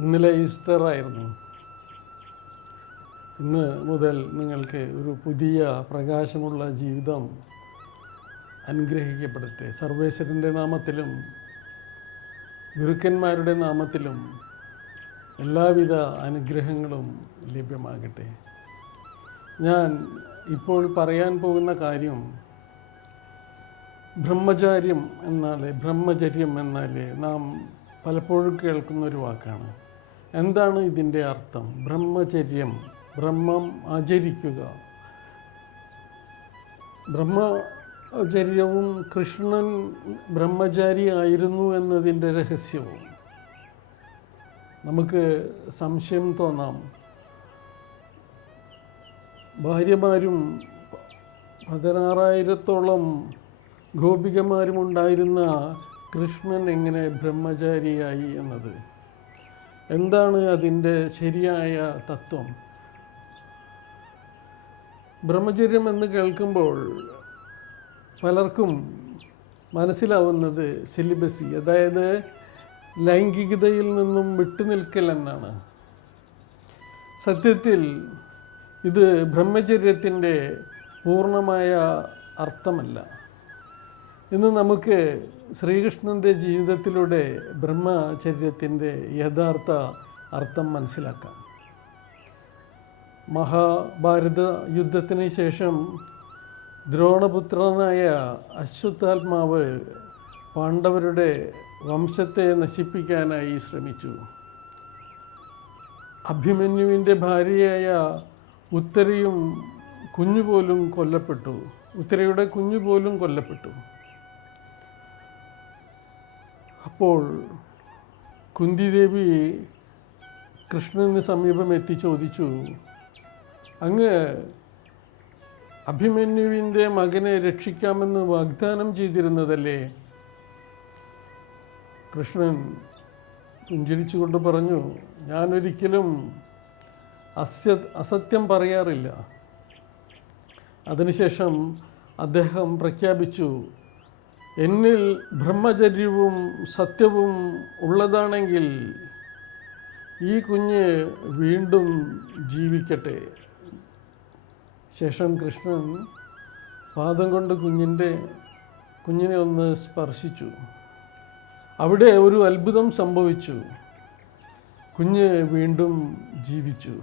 ഇന്നലെ ഈസ്റ്റർ ആയിരുന്നു. ഇന്ന് മുതൽ നിങ്ങൾക്ക് ഒരു പുതിയ പ്രകാശമുള്ള ജീവിതം അനുഗ്രഹിക്കപ്പെടട്ടെ. സർവേശ്വരൻ്റെ നാമത്തിലും ഗുരുക്കന്മാരുടെ നാമത്തിലും എല്ലാവിധ അനുഗ്രഹങ്ങളും ലഭ്യമാകട്ടെ. ഞാൻ ഇപ്പോൾ പറയാൻ പോകുന്ന കാര്യം ബ്രഹ്മചര്യം എന്നാൽ നാം പലപ്പോഴും കേൾക്കുന്നൊരു വാക്കാണ്. എന്താണ് ഇതിൻ്റെ അർത്ഥം? ബ്രഹ്മചര്യം, ബ്രഹ്മം ആചരിക്കുക. ബ്രഹ്മചര്യവും കൃഷ്ണൻ ബ്രഹ്മചാരി ആയിരുന്നു എന്നതിൻ്റെ രഹസ്യവും നമുക്ക് സംശയം തോന്നാം. ഭാര്യമാരും 16,000-ഓളം ഗോപികമാരുമുണ്ടായിരുന്ന കൃഷ്ണൻ എങ്ങനെ ബ്രഹ്മചാരിയായി എന്നത്, എന്താണ് അതിൻ്റെ ശരിയായ തത്വം? ബ്രഹ്മചര്യം എന്ന് കേൾക്കുമ്പോൾ പലർക്കും മനസ്സിലാവുന്നത് സെലിബസി, അതായത് ലൈംഗികതയിൽ നിന്നും വിട്ടുനിൽക്കൽ എന്നാണ്. സത്യത്തിൽ ഇത് ബ്രഹ്മചര്യത്തിൻ്റെ പൂർണ്ണമായ അർത്ഥമല്ല. ഇന്ന് നമുക്ക് ശ്രീകൃഷ്ണൻ്റെ ജീവിതത്തിലൂടെ ബ്രഹ്മചര്യത്തിൻ്റെ യഥാർത്ഥ അർത്ഥം മനസ്സിലാക്കാം. മഹാഭാരത യുദ്ധത്തിന് ശേഷം ദ്രോണപുത്രനായ അശ്വത്ഥാത്മാവ് പാണ്ഡവരുടെ വംശത്തെ നശിപ്പിക്കാനായി ശ്രമിച്ചു. അഭിമന്യുവിൻ്റെ ഭാര്യയായ ഉത്തരയുടെ കുഞ്ഞുപോലും കൊല്ലപ്പെട്ടു. അപ്പോൾ കുന്തിദേവി കൃഷ്ണന് സമീപം എത്തി ചോദിച്ചു, അങ്ങ് അഭിമന്യുവിൻ്റെ മകനെ രക്ഷിക്കാമെന്ന് വാഗ്ദാനം ചെയ്തിരുന്നതല്ലേ? കൃഷ്ണൻ പുഞ്ചിരിച്ചുകൊണ്ട് പറഞ്ഞു, ഞാനൊരിക്കലും അസത്യം പറയാറില്ല. അതിനുശേഷം അദ്ദേഹം പ്രഖ്യാപിച്ചു, എന്നിൽ ബ്രഹ്മചര്യവും സത്യവും ഉള്ളതാണെങ്കിൽ ഈ കുഞ്ഞ് വീണ്ടും ജീവിക്കട്ടെ. ശേഷം കൃഷ്ണൻ പാദം കൊണ്ട് കുഞ്ഞിനെ ഒന്ന് സ്പർശിച്ചു. അവിടെ ഒരു അത്ഭുതം സംഭവിച്ചു. കുഞ്ഞ് വീണ്ടും ജീവിച്ചു.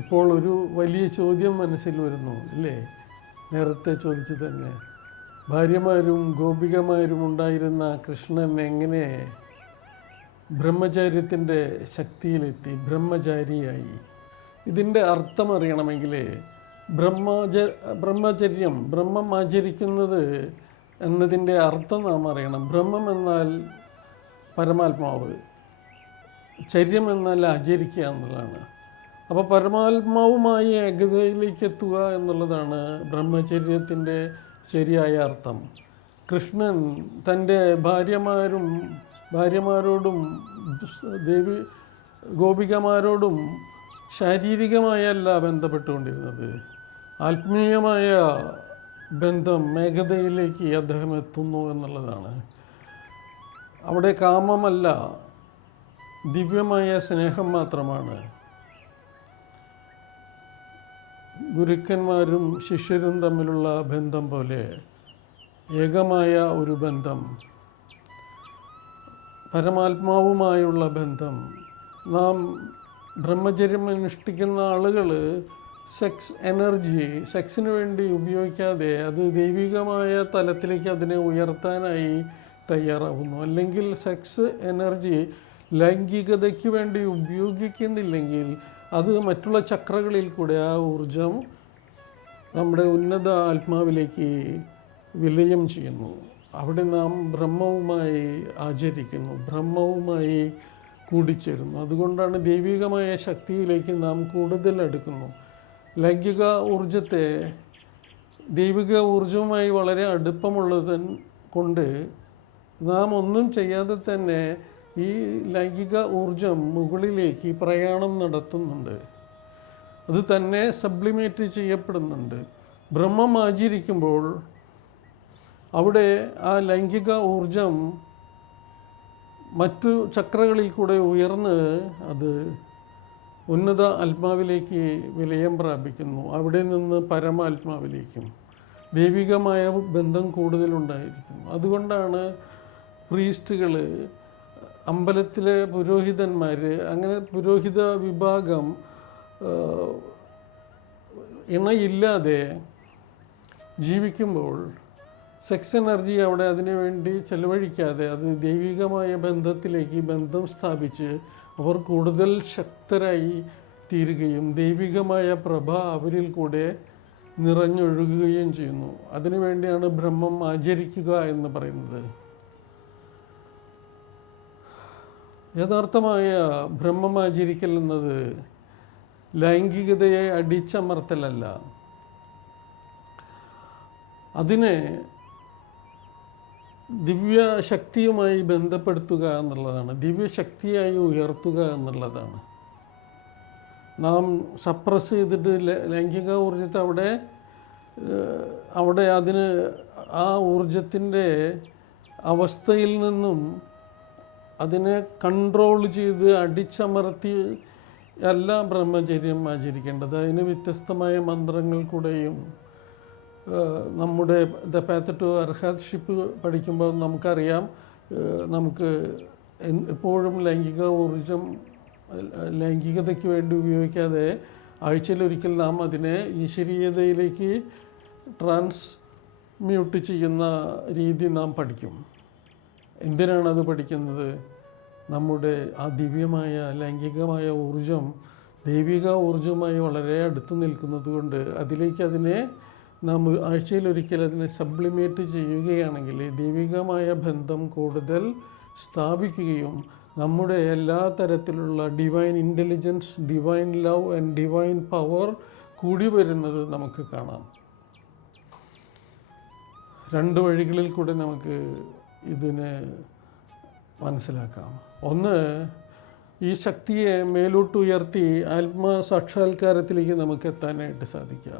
ഇപ്പോൾ ഒരു വലിയ ചോദ്യം മനസ്സിൽ വരുന്നു, അല്ലേ? നേരത്തെ ചോദിച്ചു തന്നെ, ഭാര്യമാരും ഗോപികമാരും ഉണ്ടായിരുന്ന കൃഷ്ണൻ എങ്ങനെ ബ്രഹ്മചര്യത്തിൻ്റെ ശക്തിയിലെത്തി, ബ്രഹ്മചാരിയായി? ഇതിൻ്റെ അർത്ഥം അറിയണമെങ്കിൽ ബ്രഹ്മം ആചരിക്കുന്നത് എന്നതിൻ്റെ അർത്ഥം നാം അറിയണം. ബ്രഹ്മം എന്നാൽ പരമാത്മാവ്, ചര്യം എന്നാൽ ആചരിക്കുക എന്നുള്ളതാണ്. അപ്പോൾ പരമാത്മാവുമായി ഏകതയിലേക്ക് എത്തുക എന്നുള്ളതാണ് ബ്രഹ്മചര്യത്തിൻ്റെ ശരിയായ അർത്ഥം. കൃഷ്ണൻ തൻ്റെ ഭാര്യമാരോടും ഗോപികമാരോടും ശാരീരികമായല്ല ബന്ധപ്പെട്ടുകൊണ്ടിരുന്നത്. ആത്മീയമായ ബന്ധം, ഏകതയിലേക്ക് അദ്ദേഹം എത്തുന്നു എന്നുള്ളതാണ്. അവിടെ കാമമല്ല, ദിവ്യമായ സ്നേഹം മാത്രമാണ്. ഗുരുക്കന്മാരും ശിഷ്യരും തമ്മിലുള്ള ബന്ധം പോലെ ഏകമായ ഒരു ബന്ധം, പരമാത്മാവുമായുള്ള ബന്ധം. നാം ബ്രഹ്മചര്യം അനുഷ്ഠിക്കുന്ന ആളുകൾ സെക്സിന് വേണ്ടി ഉപയോഗിക്കാതെ അത് ദൈവികമായ തലത്തിലേക്ക് അതിനെ ഉയർത്താനായി തയ്യാറാവുന്നു. അല്ലെങ്കിൽ സെക്സ് എനർജി ലൈംഗികതയ്ക്ക് വേണ്ടി ഉപയോഗിക്കുന്നില്ലെങ്കിൽ അത് മറ്റുള്ള ചക്രകളിൽ കൂടെ ആ ഊർജം നമ്മുടെ ഉന്നത ആത്മാവിലേക്ക് വിലയം ചെയ്യുന്നു. അവിടെ നാം ബ്രഹ്മവുമായി ആചരിക്കുന്നു, ബ്രഹ്മവുമായി കൂടിച്ചേരുന്നു. അതുകൊണ്ടാണ് ദൈവികമായ ശക്തിയിലേക്ക് നാം കൂടുതൽ അടുക്കുന്നു. ലൈംഗിക ഊർജത്തെ ദൈവിക ഊർജവുമായി വളരെ അടുപ്പമുള്ളത് കൊണ്ട് നാം ഒന്നും ചെയ്യാതെ തന്നെ ഈ ലൈംഗിക ഊർജം മുകളിലേക്ക് പ്രയാണം നടത്തുന്നുണ്ട്. അത് തന്നെ സബ്ലിമേറ്റ് ചെയ്യപ്പെടുന്നുണ്ട്. ബ്രഹ്മം ആചരിക്കുമ്പോൾ അവിടെ ആ ലൈംഗിക ഊർജം മറ്റു ചക്രകളിൽ കൂടെ ഉയർന്ന് അത് ഉന്നത ആത്മാവിലേക്ക് വിലയം പ്രാപിക്കുന്നു. അവിടെ നിന്ന് പരമാത്മാവിലേക്കും ദൈവികമായ ബന്ധം കൂടുതലുണ്ടായിരിക്കുന്നു. അതുകൊണ്ടാണ് പ്രീസ്റ്റുകൾ, അമ്പലത്തിലെ പുരോഹിതന്മാർ, അങ്ങനെ പുരോഹിത വിഭാഗം ഇണയില്ലാതെ ജീവിക്കുമ്പോൾ സെക്സ് എനർജി അവിടെ അതിനു വേണ്ടി ചെലവഴിക്കാതെ അത് ദൈവികമായ ബന്ധത്തിലേക്ക് ബന്ധം സ്ഥാപിച്ച് അവർ കൂടുതൽ ശക്തരായി തീരുകയും ദൈവികമായ പ്രഭ അവരിൽ കൂടെ നിറഞ്ഞൊഴുകുകയും ചെയ്യുന്നു. അതിനുവേണ്ടിയാണ് ബ്രഹ്മം ആചരിക്കുക എന്ന് പറയുന്നത്. യഥാർത്ഥമായ ബ്രഹ്മം ആചരിക്കൽ എന്നത് ലൈംഗികതയെ അടിച്ചമർത്തലല്ല, അതിനെ ദിവ്യശക്തിയുമായി ബന്ധപ്പെടുത്തുക എന്നുള്ളതാണ്, ദിവ്യശക്തിയായി ഉയർത്തുക എന്നുള്ളതാണ്. നാം സപ്രസ് ചെയ്തിട്ട് ലൈംഗിക ഊർജത്തെ അവിടെ അതിന് ആ ഊർജത്തിൻ്റെ അവസ്ഥയിൽ നിന്നും അതിനെ കൺട്രോൾ ചെയ്ത് അടിച്ചമർത്തി അല്ല ബ്രഹ്മചര്യം ആചരിക്കേണ്ടത്. അതിന് വ്യത്യസ്തമായ മന്ത്രങ്ങൾ കൂടെയും നമ്മുടെ ദ പാത്ത് ടു അർഹാത്ഷിപ്പ് പഠിക്കുമ്പോൾ നമുക്കറിയാം, നമുക്ക് എപ്പോഴും ലൈംഗിക ഊർജം ലൈംഗികതയ്ക്ക് വേണ്ടി ഉപയോഗിക്കാതെ ആഴ്ചയിലൊരിക്കൽ നാം അതിനെ ഈശ്വരീയതയിലേക്ക് ട്രാൻസ്മ്യൂട്ട് ചെയ്യുന്ന രീതി നാം പഠിക്കും. എന്തിനാണത് പഠിക്കുന്നത്? നമ്മുടെ ആ ദിവ്യമായ ലൈംഗികമായ ഊർജം ദൈവിക ഊർജവുമായി വളരെ അടുത്ത് നിൽക്കുന്നത് കൊണ്ട് അതിനെ നാം ആഴ്ചയിലൊരിക്കൽ അതിനെ സബ്ലിമേറ്റ് ചെയ്യുകയാണെങ്കിൽ ദൈവികമായ ബന്ധം കൂടുതൽ സ്ഥാപിക്കുകയും നമ്മുടെ എല്ലാ തരത്തിലുള്ള divine intelligence, divine love and divine power കൂടി വരുന്നത് നമുക്ക് കാണാം. രണ്ട് വഴികളിൽ കൂടെ നമുക്ക് ഇതിനെ മനസ്സിലാക്കാം. ഒന്ന്, ഈ ശക്തിയെ മേലോട്ടുയർത്തി ആത്മസാക്ഷാത്കാരത്തിലേക്ക് നമുക്ക് എത്താനായിട്ട് സാധിക്കുക.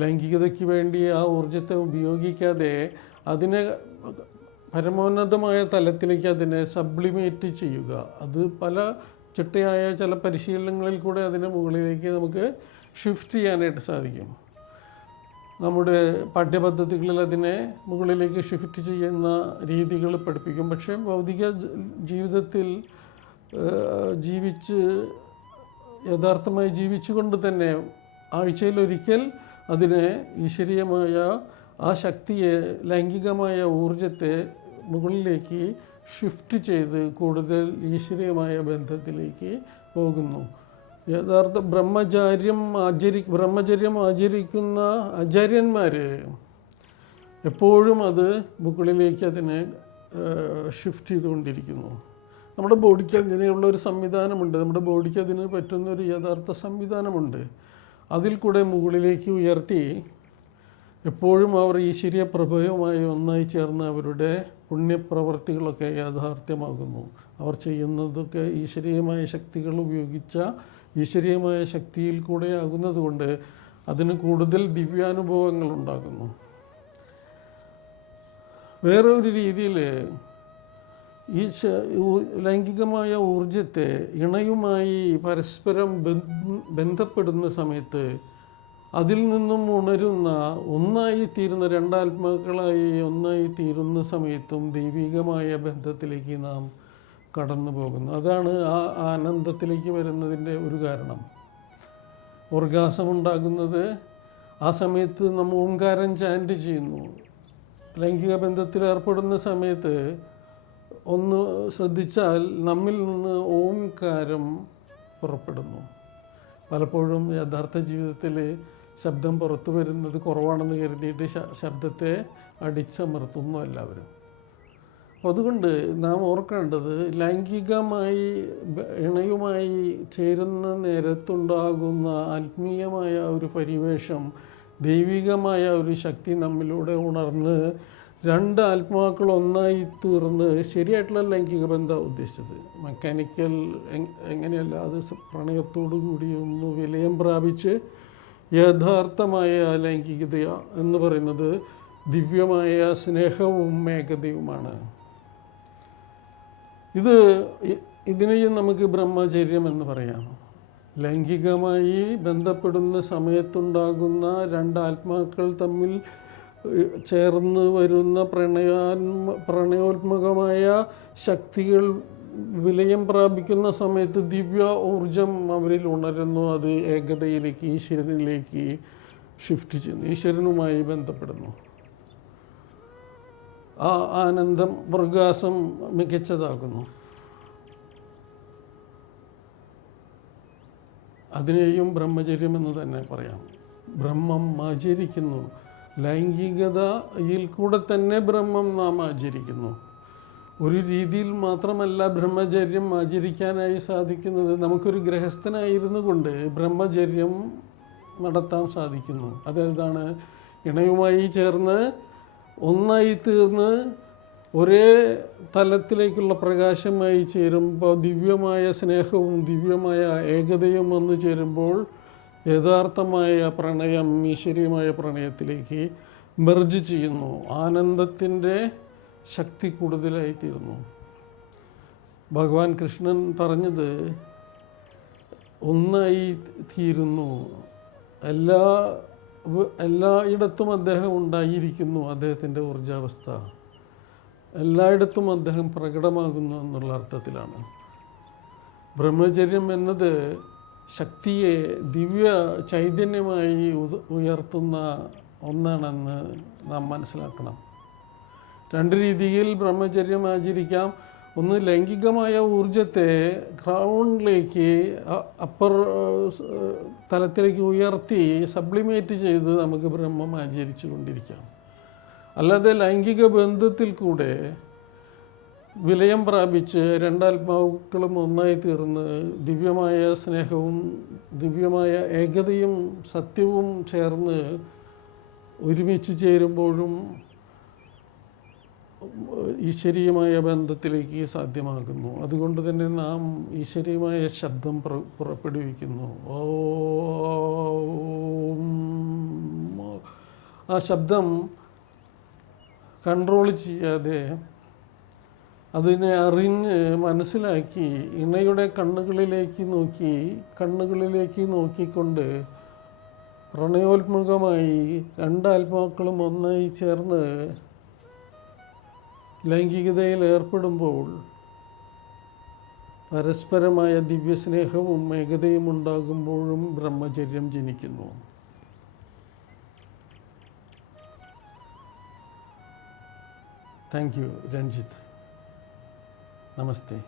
ലൈംഗികതയ്ക്ക് വേണ്ടി ആ ഊർജത്തെ ഉപയോഗിക്കാതെ അതിനെ പരമോന്നതമായ തലത്തിലേക്ക് അതിനെ സബ്ലിമേറ്റ് ചെയ്യുക. അത് പല ചിട്ടയായ ചില പരിശീലനങ്ങളിൽ കൂടെ അതിനെ മുകളിലേക്ക് നമുക്ക് ഷിഫ്റ്റ് ചെയ്യാനായിട്ട് സാധിക്കും. നമ്മുടെ പാഠ്യപദ്ധതികളിൽ അതിനെ മുകളിലേക്ക് ഷിഫ്റ്റ് ചെയ്യുന്ന രീതികൾ പഠിപ്പിക്കും. പക്ഷേ ഭൗതിക ജീവിതത്തിൽ യഥാർത്ഥമായി ജീവിച്ചുകൊണ്ട് തന്നെ ആഴ്ചയിലൊരിക്കൽ അതിനെ ഈശ്വരീയമായ ആ ശക്തിയെ, ലൈംഗികമായ ഊർജത്തെ മുകളിലേക്ക് ഷിഫ്റ്റ് ചെയ്ത് കൂടുതൽ ഈശ്വരീയമായ ബന്ധത്തിലേക്ക് പോകുന്നു. യഥാർത്ഥ ബ്രഹ്മചര്യം ആചരിക്കുന്ന ആചാര്യന്മാർ എപ്പോഴും അത് മുകളിലേക്ക് അതിനെ ഷിഫ്റ്റ് ചെയ്തുകൊണ്ടിരിക്കുന്നു. നമ്മുടെ ബോഡിക്ക് അങ്ങനെയുള്ള ഒരു സംവിധാനമുണ്ട്. നമ്മുടെ ബോഡിക്ക് അതിന് പറ്റുന്നൊരു യഥാർത്ഥ സംവിധാനമുണ്ട്. അതിൽ കൂടെ മുകളിലേക്ക് ഉയർത്തി എപ്പോഴും അവർ ഈശ്വരീയ പ്രഭയുമായി ഒന്നായി ചേർന്ന് അവരുടെ പുണ്യപ്രവർത്തികളൊക്കെ യാഥാർത്ഥ്യമാകുന്നു. അവർ ചെയ്യുന്നതൊക്കെ ഈശ്വരീയമായ ശക്തികൾ ഉപയോഗിച്ച ഈശ്വരീയമായ ശക്തിയിൽ കൂടെ ആകുന്നതുകൊണ്ട് അതിന് കൂടുതൽ ദിവ്യാനുഭവങ്ങൾ ഉണ്ടാകുന്നു. വേറെ ഒരു രീതിയിൽ ഈ ലൈംഗികമായ ഊർജത്തെ ഇണയുമായി പരസ്പരം ബന്ധപ്പെടുന്ന സമയത്ത് അതിൽ നിന്നും ഉണരുന്ന ഒന്നായി തീരുന്ന രണ്ടാത്മാക്കളായി ഒന്നായി തീരുന്ന സമയത്തും ദൈവികമായ ബന്ധത്തിലേക്ക് നാം കടന്നു പോകുന്നു. അതാണ് ആ ആനന്ദത്തിലേക്ക് വരുന്നതിൻ്റെ ഒരു കാരണം. ഓർഗാസം ഉണ്ടാകുന്നത് ആ സമയത്ത് നമ്മൾ ഓംകാരം ചാൻറ്റ് ചെയ്യുന്നു. ലൈംഗിക ബന്ധത്തിൽ ഏർപ്പെടുന്ന സമയത്ത് ഒന്ന് ശ്രദ്ധിച്ചാൽ നമ്മിൽ നിന്ന് ഓംകാരം പുറപ്പെടുന്നു. പലപ്പോഴും യഥാർത്ഥ ജീവിതത്തിൽ ശബ്ദം പുറത്തു വരുന്നത് കുറവാണെന്ന് കരുതിയിട്ട് ശബ്ദത്തെ അടിച്ചമർത്തുന്നു എല്ലാവരും. അതുകൊണ്ട് നാം ഓർക്കേണ്ടത് ലൈംഗികമായി ഇണയുമായി ചേരുന്ന നേരത്തുണ്ടാകുന്ന ആത്മീയമായ ഒരു പരിവേഷം, ദൈവികമായ ഒരു ശക്തി നമ്മിലൂടെ ഉണർന്ന് രണ്ട് ആത്മാക്കൾ ഒന്നായി തീർന്ന് ശരിയായിട്ടുള്ള ലൈംഗിക ബന്ധം ഉദ്ദേശിച്ചത്, മെക്കാനിക്കൽ എങ്ങനെയല്ല, അത് പ്രണയത്തോടു കൂടി ഒന്ന് വിലയം പ്രാപിച്ച് യഥാർത്ഥമായ ലൈംഗികത എന്ന് പറയുന്നത് ദിവ്യമായ സ്നേഹവും ഏകതയുമാണ്. ഇത് ഇതിനെയും നമുക്ക് ബ്രഹ്മചര്യം എന്ന് പറയാം. ലൈംഗികമായി ബന്ധപ്പെടുന്ന സമയത്തുണ്ടാകുന്ന രണ്ട് ആത്മാക്കൾ തമ്മിൽ ചേർന്ന് വരുന്ന പ്രണയോത്മകമായ ശക്തികൾ വിലയം പ്രാപിക്കുന്ന സമയത്ത് ദിവ്യ ഊർജം അവരിൽ ഉണരുന്നു. അത് ഏകതയിലേക്ക്, ഈശ്വരനിലേക്ക് ഷിഫ്റ്റ് ചെയ്യുന്നു, ഈശ്വരനുമായി ബന്ധപ്പെടുന്നു. ആ ആനന്ദം, പ്രകാശം മികച്ചതാകുന്നു. അതിനെയും ബ്രഹ്മചര്യം എന്ന് തന്നെ പറയാം. ബ്രഹ്മം ആചരിക്കുന്നു. ലൈംഗികതയിൽ കൂടെ തന്നെ ബ്രഹ്മം നാം ആചരിക്കുന്നു. ഒരു രീതിയിൽ മാത്രമല്ല ബ്രഹ്മചര്യം ആചരിക്കാനായി സാധിക്കുന്നത്. നമുക്കൊരു ഗൃഹസ്ഥനായിരുന്നു കൊണ്ട് ബ്രഹ്മചര്യം നടത്താൻ സാധിക്കുന്നു. അതേതാണ്? ഇണയുമായി ചേർന്ന് ഒന്നായി തീർന്ന് ഒരേ തലത്തിലേക്കുള്ള പ്രകാശമായി ചേരുമ്പോൾ ദിവ്യമായ സ്നേഹവും ദിവ്യമായ ഏകതയും വന്നു ചേരുമ്പോൾ യഥാർത്ഥമായ പ്രണയം ഈശ്വരീയമായ പ്രണയത്തിലേക്ക് മെർജ് ചെയ്യുന്നു. ആനന്ദത്തിൻ്റെ ശക്തി കൂടുതലായിത്തീരുന്നു. ഭഗവാൻ കൃഷ്ണൻ പറഞ്ഞത് ഒന്നായി തീരുന്നു. എല്ലായിടത്തും അദ്ദേഹം ഉണ്ടായിരിക്കുന്നു. അദ്ദേഹത്തിൻ്റെ ഊർജാവസ്ഥ എല്ലായിടത്തും അദ്ദേഹം പ്രകടമാകുന്നു എന്നുള്ള അർത്ഥത്തിലാണ്. ബ്രഹ്മചര്യം എന്നത് ശക്തിയെ ദിവ്യ ചൈതന്യമായി ഉയർത്തുന്ന ഒന്നാണെന്ന് നാം മനസ്സിലാക്കണം. രണ്ട് രീതിയിൽ ബ്രഹ്മചര്യം ആചരിക്കാം. ഒന്ന്, ലൈംഗികമായ ഊർജത്തെ ഗ്രൗണ്ടിലേക്ക്, അപ്പർ തലത്തിലേക്ക് ഉയർത്തി സബ്ലിമേറ്റ് ചെയ്ത് നമുക്ക് ബ്രഹ്മം ആചരിച്ചു കൊണ്ടിരിക്കാം. അല്ലാതെ ലൈംഗിക ബന്ധത്തിൽ കൂടെ വിലയം പ്രാപിച്ച് രണ്ടാത്മാക്കളും ഒന്നായി തീർന്ന് ദിവ്യമായ സ്നേഹവും ദിവ്യമായ ഏകതയും സത്യവും ചേർന്ന് ഒരുമിച്ച് ചേരുമ്പോഴും ഈശ്വരീയമായ ബന്ധത്തിലേക്ക് സാധ്യമാകുന്നു. അതുകൊണ്ട് തന്നെ നാം ഈശ്വരീയമായ ശബ്ദം പുറപ്പെടുവിക്കുന്നു. ഓം. ആ ശബ്ദം കൺട്രോൾ ചെയ്യാതെ അതിനെ അറിഞ്ഞ് മനസ്സിലാക്കി ഇണയുടെ കണ്ണുകളിലേക്ക് നോക്കിക്കൊണ്ട് പ്രണയോത്മകമായി രണ്ടാത്മാക്കളും ഒന്നായി ചേർന്ന് ലൈംഗികതയിൽ ഏർപ്പെടുമ്പോൾ പരസ്പരമായ ദിവ്യസ്നേഹവും ഏകതയും ഉണ്ടാകുമ്പോഴും ബ്രഹ്മചര്യം ജനിക്കുന്നു. Thank you Ranjith. നമസ്തേ.